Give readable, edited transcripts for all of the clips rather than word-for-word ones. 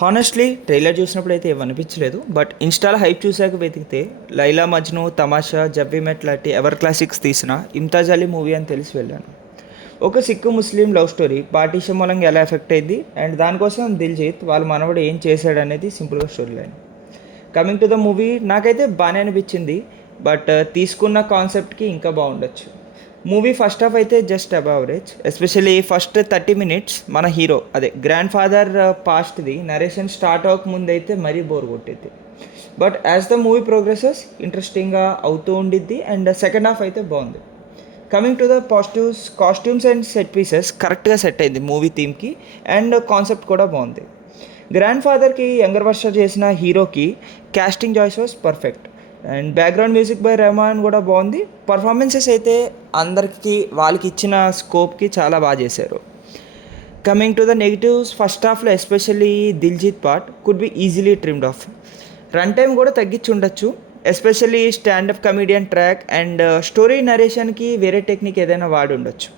Honestly trailer చూసినప్పుడు అయితే ఏమనిపించలేదు. But ఇన్స్టాలో హైప్ చూశాక వెతికితే లైలా మజ్ను, తమాషా, జబ్ వీ మెట్ లాంటి ఎవర్ క్లాసిక్స్ తీసిన ఇమ్తాజ్ అలీ మూవీ అని తెలిసి వెళ్ళాను. ఒక Sikh Muslim love story partition మూలంగా ఎలా ఎఫెక్ట్ అయింది అండ్ దానికోసం దిల్జీత్ వాళ్ళ మనవడు ఏం చేశాడు అనేది సింపుల్గా story line. Coming to the movie నాకైతే బాగానే అనిపించింది. బట్ తీసుకున్న కాన్సెప్ట్కి ఇంకా బాగుండొచ్చు. మూవీ ఫస్ట్ హాఫ్ అయితే just above average. Especially first 30 minutes మన హీరో అదే గ్రాండ్ ఫాదర్ పాస్ట్ది నరేషన్ స్టార్ట్ అవ్వకముందు అయితే మరీ బోర్ కొట్టిద్ది. But as the movie progresses ఇంట్రెస్టింగ్గా అవుతూ ఉండిద్ది అండ్ సెకండ్ హాఫ్ అయితే బాగుంది. Coming to the positives, costumes and set pieces కరెక్ట్గా సెట్ అయింది మూవీ థీమ్కి అండ్ కాన్సెప్ట్ కూడా బాగుంది. గ్రాండ్ ఫాదర్కి యంగర్ వర్షన్ చేసిన హీరోకి casting choice was perfect and background music by Rahman కూడా బాగుంది. పర్ఫార్మెన్సెస్ అయితే అందరికి వాళ్ళకి ఇచ్చిన స్కోప్కి చాలా బాగా చేశారు. Coming to the negatives, first హాఫ్లో especially Diljit part could be easily trimmed off. Run time కూడా తగ్గించి ఉండొచ్చు. Especially standup comedian track and story నరేషన్కి వేరే టెక్నిక్ ఏదైనా వాడి ఉండొచ్చు.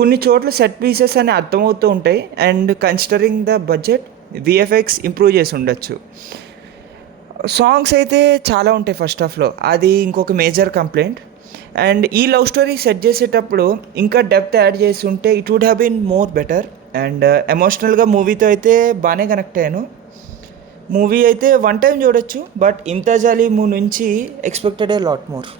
కొన్ని చోట్ల సెట్ పీసెస్ అని అర్థమవుతూ ఉంటాయి and considering the budget VFX improve చేసి ఉండొచ్చు. సాంగ్స్ అయితే చాలా ఉంటాయి ఫస్ట్ హాఫ్లో, అది ఇంకొక మేజర్ కంప్లైంట్. అండ్ ఈ లవ్ స్టోరీ సెట్ చేసేటప్పుడు ఇంకా డెప్త్ యాడ్ చేసి ఉంటే it would have been more better. And ఎమోషనల్గా మూవీతో అయితే బాగానే కనెక్ట్ అయ్యాను. మూవీ అయితే వన్ టైం చూడొచ్చు. బట్ ఇమ్తాజ్ అలీ నుంచి ఎక్స్పెక్టెడ్ ఏ లాట్ మోర్.